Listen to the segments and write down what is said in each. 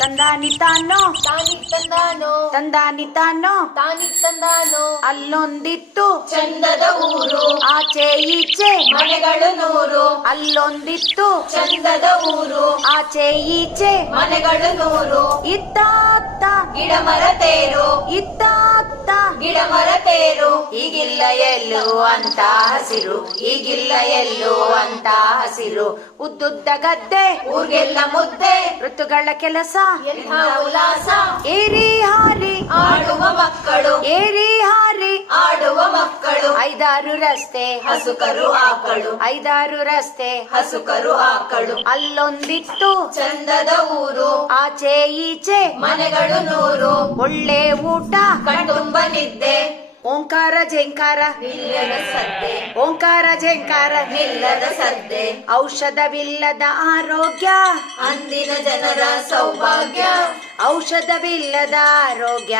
ತಂದಾನಿ ತಾನೋ ತಾನಿ ತಂದಾನೋ ತಂದಾನಿ ತಾನೋ ತಾನಿ ತಂದಾನೋ ಅಲ್ಲೊಂದಿತ್ತು ಚಂದದ ಊರು ಆಚೆ ಈಚೆ ಮನೆಗಳು ನೂರು ಅಲ್ಲೊಂದಿತ್ತು ಚಂದದ ಊರು ಆಚೆ ಈಚೆ ಮನೆಗಳು ನೂರು ಇತ್ತ ಅತ್ತ ಗಿಡ ಮರ ತೇರು ಇತ್ತ ಅತ್ತ ಗಿಡ ಮರ ತೇರು ಈಗಿಲ್ಲ ಎಲ್ಲೋ ಅಂತ ಹಸಿರು ಈಗಿಲ್ಲ ಎಲ್ಲೋ ಅಂತ ಹಸಿರು ಉದ್ದುದ್ದ ಗದ್ದೆ ಊರ್ಗೆಲ್ಲ ಮುದ್ದೆ ಋತುಗಳ ಕೆಲಸ ಎಂಥ ಉಲ್ಲಾಸ ಏರಿ ಹಾರಿ ಆಡುವ ಮಕ್ಕಳು ಏರಿ ಹಾರಿ ಆಡುವ ಮಕ್ಕಳು ಐದಾರು ರಸ್ತೆ ಹಸುಕರು ಆಕಳು ಐದಾರು ರಸ್ತೆ ಹಸುಕರು ಆಕಳು ಅಲ್ಲೊಂದಿತ್ತು ಚಂದದ ಊರು ಆಚೆ ಈಚೆ ಮನೆಗಳು ನೂರು ಒಳ್ಳೆ ಊಟ ಕಣ್ತುಂಬ ನಿದ್ದೆ ಓಂಕಾರ ಝೇಂಕಾರ ನಿಲ್ಲದ ಸದ್ದೆ ಓಂಕಾರ ಝೇಂಕಾರ ನಿಲ್ಲದ ಸದ್ದೆ ಔಷಧವಿಲ್ಲದ ಆರೋಗ್ಯ ಅಂದಿನ ಜನರ ಸೌಭಾಗ್ಯ ಔಷಧವಿಲ್ಲದ ಆರೋಗ್ಯ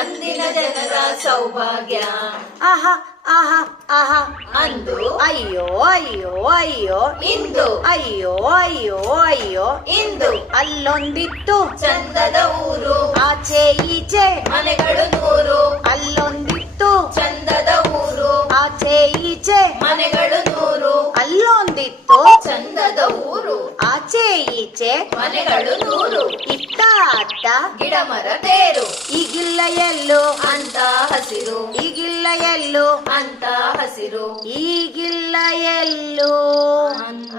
ಅಂದಿನ ಜನರ ಸೌಭಾಗ್ಯ ಆಹ ಆಹ ಆಹ ಅಂದು ಅಯ್ಯೋ ಅಯ್ಯೋ ಅಯ್ಯೋ ಇಂದು ಅಯ್ಯೋ ಅಯ್ಯೋ ಅಯ್ಯೋ ಇಂದು ಅಲ್ಲೊಂದಿತ್ತು ಚಂದದ ಊರು ಆಚೆ ಈಚೆ ಮನೆಗಳು ನೂರು ಅಲ್ಲೊಂದಿತ್ತು ಚಂದದ ಊರು ಆಚೆ ಈಚೆ ಮನೆಗಳು ನೂರು ಅಲ್ಲೊಂದಿತ್ತು ಚಂದದ ಊರು ಆಚೆ ಈಚೆ ಮನೆಗಳು ನೂರು ಇತ್ತ ಅತ್ತ ಗಿಡ ಮರ ತೇರು ಈಗಿಲ್ಲ ಎಲ್ಲೋ ಅಂತ ಹಸಿರು ಈಗಿಲ್ಲ ಎಲ್ಲೋ ಅಂತ ಹಸಿರು ಈಗಿಲ್ಲ ಎಲ್ಲೋ ಅಂತ